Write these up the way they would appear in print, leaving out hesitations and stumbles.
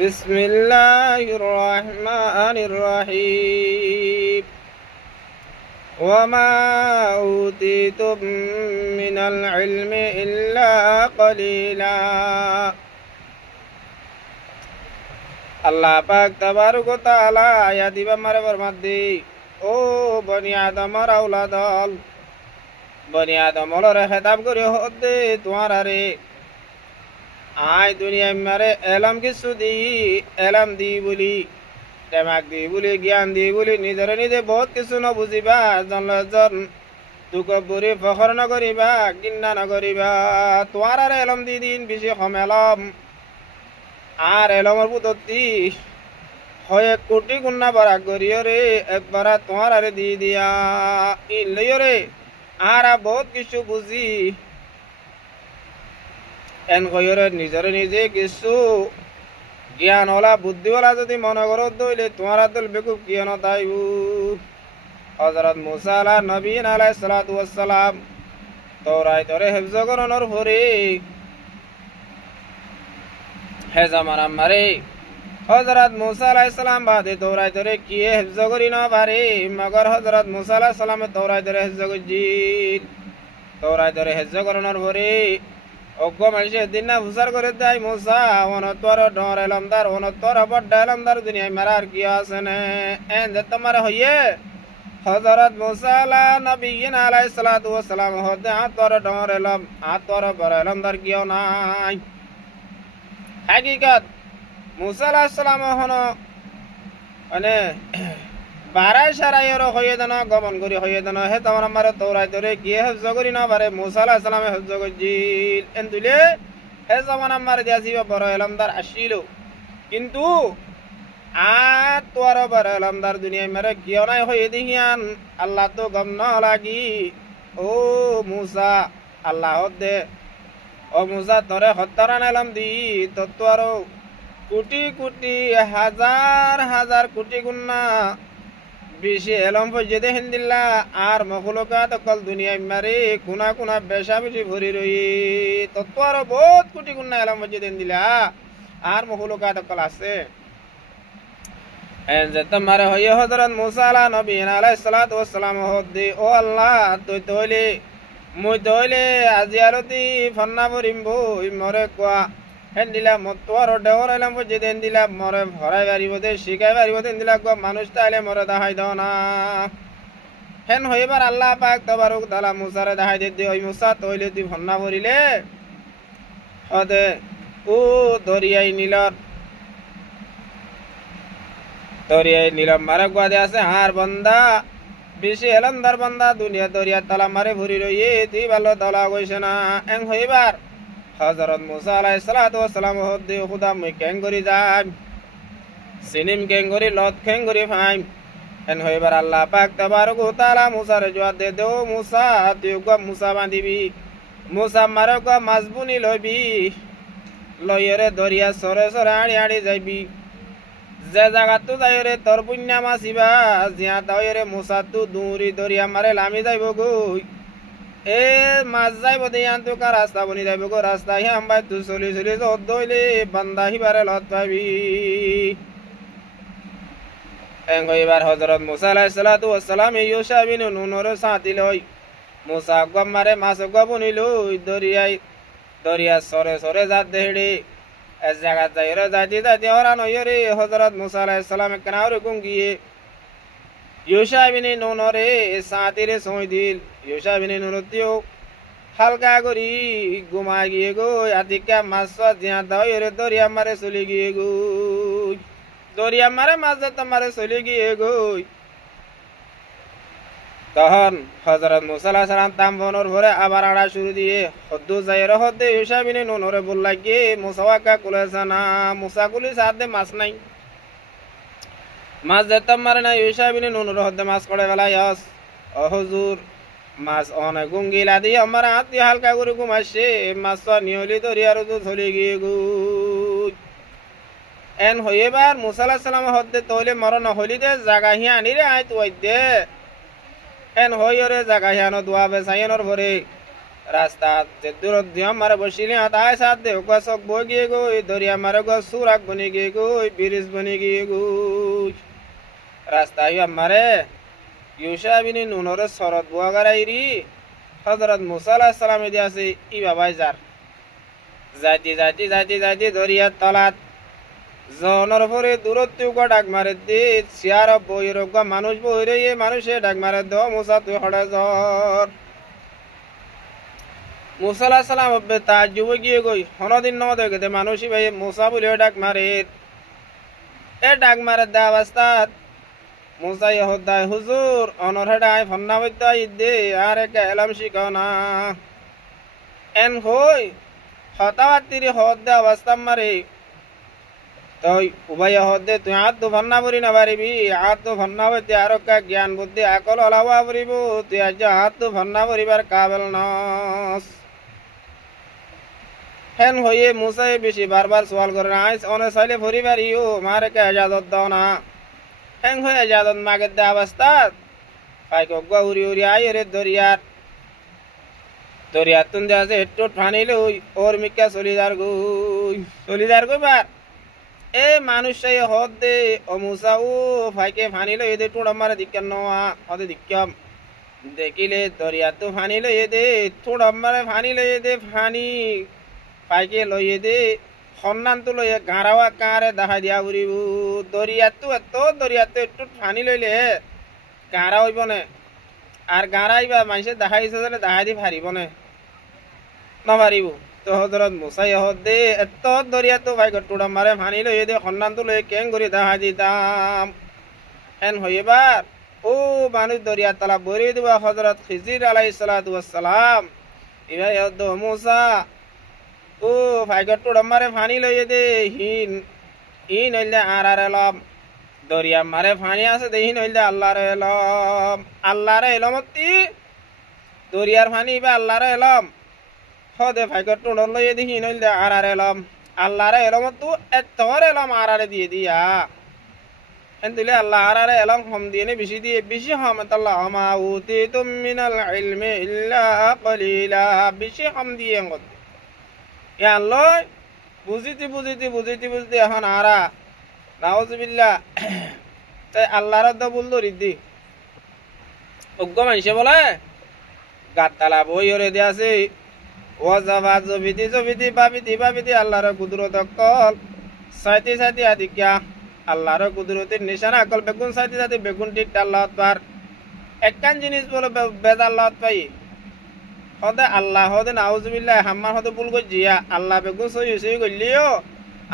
بسم الله الرحمن الرحيم وما أوتيتم من العلم إلا قليلا আল্লাহ পাক তাবারক ওয়া তাআলা আয়াতি বামারে ফরমাদি ও বনি আদমর আওলাদল বনি আদমর খেতাব করে হদে তোমারে আয় দুনিয়া মারে এলম কিছু দি এলম দি বলি দেমাক দি বলি জ্ঞান দি বলি নিজরে নিজে বহুত কিছু নবুঝিবা জনজন তুকবুরি ফখর নকরিবা কিন্না নকরিবা তোমার আর এলম দি দিন বেশি কম এলম আর এলমর বুততি হয় কোটি গুণা বারাক করিও রে একবার তোমার আরে দি দিয়া ইলইও রে আর বহুত কিছু বুঝি এন কইরে নিজরে নিজে কিছু জ্ঞানওয়ালা বুদ্ধিওয়ালা যদি মনে করো দইলে তোমার দল বেকুব কিয় নতাইবু হযরত মুসা নবীন আলাইহিস সালাতু ওয়াস সালাম তওরাইতরে হিফজ করনর পরে হে জামানা মারে হযরত মুসা আলাইহিস সালাম বাদে তওরাইতরে কি হিফজ করি না পারে মগর হযরত মুসা আলাইহিস সালামে তওরাইতরে হিফজ করজি তওরাইতরে হিফজ করনর পরে অজ্ঞ মানুষের দিন না ফুসার করে দেয় মুসা অনতর ডর এলমদার অনতর বড্ড এলমদার দুনিয়ায় মারার কি আছে না এন যে তোমার হইয়ে হযরত মুসা নবীন আলাইহিস সালাতু ওয়াস সালাম হদে আতর ডর এলম আতর বড় এলমদার কিও নাই হাকিকত মুসা আলাইহিস সালাম হনো মানে বারাই সারাইয়ের হয়ে দেন গমন করি হয়ে দেন হে তোমার আমার তওরাইতরে কি হিফজ করি না পারে মুসা আলাইহিস সালামে হিফজ করজিল এন্তুলে হে জামান আমার দিয়াছি বড় এলমদার আসিল কিন্তু আর তোর বড় এলমদার দুনিয়ায় মেরে কিয় নাই হয়ে দিহিয়ান আল্লাহ তো গম না লাগি ও মুসা আল্লাহ দে ও মুসা তোরে হত্যারান এলম দি তোর কোটি কোটি হাজার হাজার কোটি গুণা বেশি এলম ফজদে হিন্দিল্লা আর মখলুকাত অকল দুনিয়ায় মারে কোনা কোনা বেশা বেশি ভরি রই তত্ত্ব আরো বহুত কোটি গুণা এলম ফজদে হিন্দিল্লা আর মখলুকাত অকল আছে এন যে তোমারে হইয়ে হযরত মুসা নবীন আলাইহিস সালাতু ওয়াস সালাম হদে ও আল্লাহ তুই তইলে মুই তইলে আজি আরতি ফন্না ভরিমবো মরে কোয়া হেন্দিলা মতোয়ার দেওয়ার এলাম ফজদে হিন্দিলা মরে ভরাই বাড়িব দে শিখাই বাড়িব দে হিন্দিলা গো মানুষ তাইলে মরে দেখাই দাও না হেন হইবার আল্লাহ পাক তাবারক তাআলা মুসারে দেখাই দে ওই মুসা তইলে তুই ফন্না ভরিলে হদে ও দরিয়াই নীলম মারে গোয়াদে আছে হার বন্দা বেশি এলমদার বন্দা দুনিয়া দরিয়া তালা মারে ভরি রইয়ে তুই ভালো তলা কইছে না এং হইবার হযরত মুসা আলাইহিস সালাতু ওয়াস সালাম হদে খুদা মই কেং করি যাম সিনিম কেং করি লত কেং করি ফাইম এন হইবার আল্লাহ পাক তাবারক ওয়া তাআলা মুসারে জবাব দে দো মুসা তুই গো মুসা বাঁধিবি মুসা মারে গো মাজবুনি লইবি লইরে দরিয়া সরে সরে আড়ি আড়ি যাইবি যে জায়গা তো যাইরে তোর পুণ্যা মাসিবা জিয়া তাইরে মুসা তু দূরি দরিয়া মারে লামি যাইব গই এ মাছ যাইব দিয়ান তো কা রাস্তা বনি যাইব গো রাস্তা হি আমবাই তু চলি চলি যত দইলে বান্দা হিবারে লত পাবি এং হইবার হযরত মুসা আলাইহিস সালাতু ওয়াস সালাম ইউশা বিন নুনর সাথী লই মুসা গম মারে মাছ গবনি লই দরিয়া সরে সরে যা দেড়ে এ জায়গা যাইরে যাইতে যাইতে হরান হইরে হযরত মুসা আলাইহিস সালাম কিনারে গুঙ্গিয়ে ইউশা বিন নুনরে সাথীরে সই দিল ইউশা বিন নুনতিও হালকা করি ঘুমা গিয়ে গো আদিকা মাছ জিয়া দাইরে দরিয়া মারে চলে গিয়ে গো দরিয়া মারে মাছ তোমারে চলে গিয়ে গো তখন হযরত মুসা আলাইহিস সালাম তাম্বনর ভরে আবার আড়া শুরু দিয়ে হদ্দু যাইরে হদ্দে ইউশা বিন নুনরে বললা কি মুসাওয়াকা কুলেছে না মুসা কুলি সাথে মাছ নাই মাছ যেতাম মারে না ইউশা বিন নুনর হদ্দে মাছ করে বেলায় ও হুজুর মাছ অনেক গুঙ্গিলা দিয়ে আমার হাতি হালকা করে ঘুমাইছে মাছ নিয়লি দরিয়ার চলে গিয়ে গো এন হইবার মুসা আলাইহিস সালাম হদ্দে তইলে মরণ হইলি দে জাগা হি আনি রে আই তুই দে এন হইরে জাগা হিয়ানো দোয়া বেসাইনর ভরে রাস্তা যে দূরত দিয়ে আমার বসিলে তাই সাথ দে চক বই গিয়ে গই দরিয়া মারে গো সুরাক বনি গিয়ে গই ব্রিজ বনি গিয়ে গই রাস্তা আমারে ইউসা বিনি নুনরে সরত বুয়াগারাইরি হযরত মুসা আলাইহিস সালাম এদি আছে ই বাবাই যার যাইতে দরিয়ার তলাত জনের পরে দূরত্ব ডাক মারে দি চেয়ার বইর মানুষ বইরে মানুষে ডাক মারে দ মুসা তুই হড়ে জ্বর মুসা আলাইহিস সালাম তাজ্জুব গিয়ে গই হনদিন ন দেখে মানুষই ভাই মুসা বলে ডাক মারে এ ডাক মারে দা অবস্থাত মুসা ইহুদাই হুজুর অনরহেডাই ফন্না বইতাই দে আর একা এলাম শিখানা এন হই হতাওয়াতিরি হদ দে অবস্থা মারে তই উভয় হদ দে তুই আত তো ফন্না বরি না পারিবি আত তো ফন্না বইতে আর কা জ্ঞান বুদ্ধি আকল হলাওয়া পরিব তুই আজ হাত তো ফন্না পরিবার কাবেল নস হেন হয়ে মুসাই বেশি বারবার সওয়াল করে না অনে চাইলে পরিবার ইও মারে কে ইজাজত দাও না হেন হয়ে ইজাজত মাগে দে অবস্থা ফাইক গা উড়ি উড়ি আই রে দরিয়ার তুন দে আছে একটু পানি লই ওর মিকা চলিদার গই বার এ মানুষ হদ দে ও মুসা ও ফাইকে ফানি লই দে টুড় মারে দিক্কান নয়া হদে দিক্কাম দেখিলে দরিয়া তো ফানি লই দে টুড় মারে ফানি লই দে ফানি ফাইকে লই দে সন্ধান তো লই গাঁরাওয়া কারে দেখা দিয়া উড়িব দরিয়াতো একটু ফানি লইলে গাঁরা হইব নে আর গাঁরাইবা মানুষে দেখাইছে দেখা দি ফারিব নে নপারিব তো হজরত মুসাই হদ দে এত দরিয়া তো ভাই টুড়া মারে ফানি লই দে সন্ধান তো লই কেং করে দেখা দিতাম এন হইবার ও মানুষ দরিয়া তালা বরি দিবা হজরত খিজির আলাইহিস সালাতু ওয়াস সালাম ইবাই হদ মুসা ও ভাই টুড়া মারে ফানি লই দে হিন হইলে আর এলাম দরিয়া মারে ফানি আছে দেহিন হইলে আল্লাহরে এলমতি দরিয়ার ফানি বা আল্লাহরে এলম হদে ভাইকর টুড়ন লই দেহিন হইলে আর এলম আল্লাহরে এলমতু এতর এলম আর দিয়ে দিয়া এন দিলে আল্লাহ আর এলম হম দিয়ে বেশি হম আল্লাহ মা উতিতুম মিনাল ইলমি ইল্লা কলিলা বেশি হম দিয়ে গত ইয়া আল্লাহ বুঝিতে এখন আরা নাউজুবিল্লাহ তাই আল্লাহর দবুল দরিদি অজ্ঞ মানুষে বলে গাতালা বই ওরে দিয়ে আছে ও যাবা জবিতি ভাবিতি আল্লাহর কুদরত কল সাইতি আদিক্যা আল্লাহর কুদরতের নিশানা কল বেগুন সাইতি বেগুন ঠিক আল্লাহ পার একখান জিনিস বলে বেদ আল্লাহ পাই হদে আল্লাহ হদে নাউজুবিল্লাহ হাম্মার হদে ভুল গজিয়া আল্লাহ বেগুন সই গলিও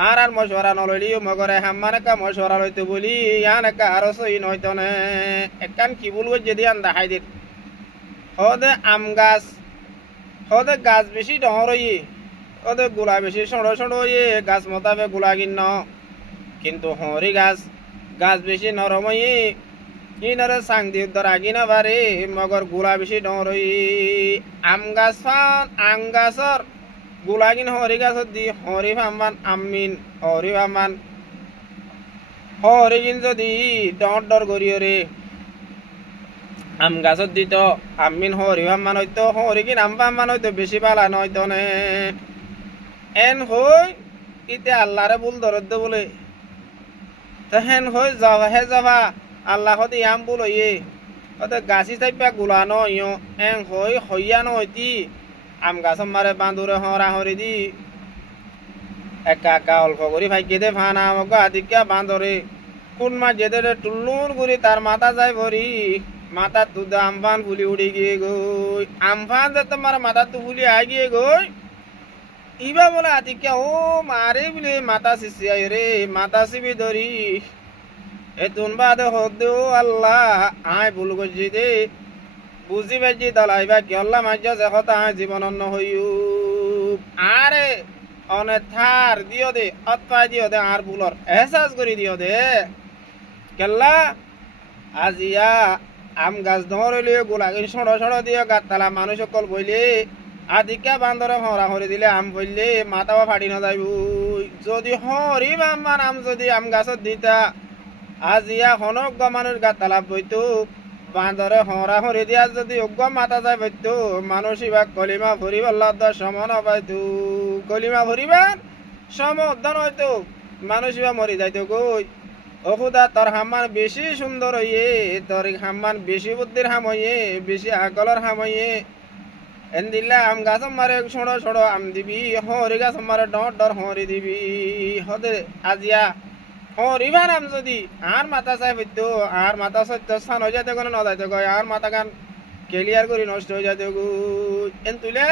আর মশওয়ারা নলইলিও মগরে হাম্মানে কা মশওয়ারা লইতে বলি ইয়ান কা আর সই নয়তো নে একখান কি ভুল গজি দিয়ান দেখাই দিন হদে আম গাছ হদে গাছ বেশি ডহরই হদে গুলা বেশি সড় গাছ মতাবে গুলা কিন্ন কিন্তু হরি গাছ বেশি নরমই ইনরে সাং দিয়ে ধর আগিনা বারে মগর গুলা বেশি ডহরই আম গাছ আম গাছর গুলাগিন হরি গাছত দি হরি ভামান আমিন হরি ভামান হরিগিন যদি ডর গরিয়রে আম গাছত দিত আমিন হরি ভামান হইতো হরিগিন আম ভামান হইতো বেশি পালা নয়তো নে এন হই ইতে আল্লাহরে ভুল ধরত বলে তো হেন হই যাবা আল্লাহ হতে আম বল হইয়ে হতে গাছি চাইপা গুলানো ইয় এন হই হইয়া নহইতি আম গাছ মারে বাঁধুরে হরা হরি দি একা অল্প করি ভাইকে দে ফানা আমাকে আদিকা বাঁধরে কোন মা যেতে টুল্লুর গুড়ি তার মাথা যায় ভরি মাথা তুদ আমফান ফুলি উড়ি গিয়ে গই আমফান যে তোমার মাথা তু ফুলি আই গিয়ে গই ইবা বলে আদিকা ও মারে বলে মাথা শিশি আই রে মাথা শিবি ধরি এ তুন বাদে হদ দে ও আল্লাহ আয় ভুল গজি দে বুঝি বেজি দলাইবা কি আল্লাহ মাজ্জা জেখতা জীবন অন্য হইউ আরে অনে থার দিও দে অতপাই দিও দে আর বুলর এহসাস করি দিও দে কেল্লা আজিয়া আম গাছ ধরলে গোলাগিন সড় দিও গাততালা মানুষ সকল বইলে আদিকা বান্দরে হরা হরি দিলে আম বললে মাথাও ফাটি না যাইব যদি হরি বাম্মান আম যদি আম গাছত দিতা আজিয়া হনক মানুষ গাততালা বইতো বাঁদরে হরা হরি দিয়া যদি অজ্ঞ মাতা যায় পাইতো মানুষ ইবা কলিমা ভরিবার সমান পাইতো কলিমা ভরিবার সমর্ধন হইতো মানুষ ইবা মরি যাইতো কই অখুদা তোর হাম্মান বেশি সুন্দর হইয়ে তোর হাম্মান বেশি বুদ্ধির হাম হইয়ে বেশি আকলের হাম হইয়ে এন্দিল্লা আম গাছ মারে ছোড়ো ছোড়ো আম দিবি হরি গাছ মারে ডর ডর হরি দিবি হদে আজিয়া হরিবার আম যদি আর মাথা চাই হইতো আর মাথা সত্য স্থান হয়ে যাইতে কোনো নদাইতে কয় আর মাথা গান ক্লিয়ার করি নষ্ট হয়ে যাইতে গো এন তুলে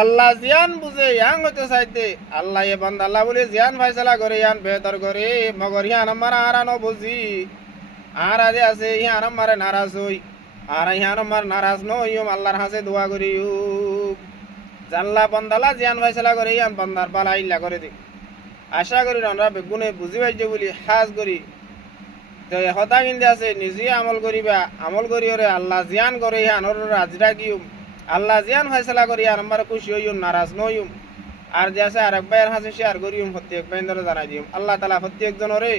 আল্লাহ জিয়ান বুঝে ইয়াং হইতে চাইতে আল্লাহ এ বান্দা আল্লাহ বলে জিয়ান ফাইসলা করে ইয়ান বেহতর করে মগর ইয়ান আমার আর আনো বুঝি আর আদে আছে ইয়ান আমারে নারাজ হই আর ইয়ান আমার নারাজ নইম আল্লাহর হাসে দোয়া করি জানলা বান্দালা জিয়ান ফাইসলা করে ইয়ান বান্দার পালা ইল্লা করে দি আশা করি আমরা বেগুনে বুঝি পাইছে বলি হাজ করি তো হতা কিনতে আছে নিজে আমল করিবা আমল করি ওরে আল্লাহ জিয়ান করে ইয়ানোর রাজরা কিউম আল্লাহ জিয়ান ফয়সালা করি আর আমার খুশি হইম নারাজ নইম আর যে আছে আর এক ভাইয়ের হাসে শেয়ার করিম প্রত্যেক ভাই ধরে জানাই দিম আল্লাহ তালা প্রত্যেক জনরে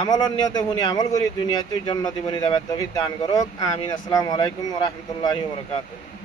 আমলর নিয়তে শুনি আমল করি দুনিয়া তুই জন্নতি বনি যাবে তৌফিক দান করুক আমিন। আসসালামু আলাইকুম ওয়া রাহমাতুল্লাহি ওয়া বারাকাতুহু।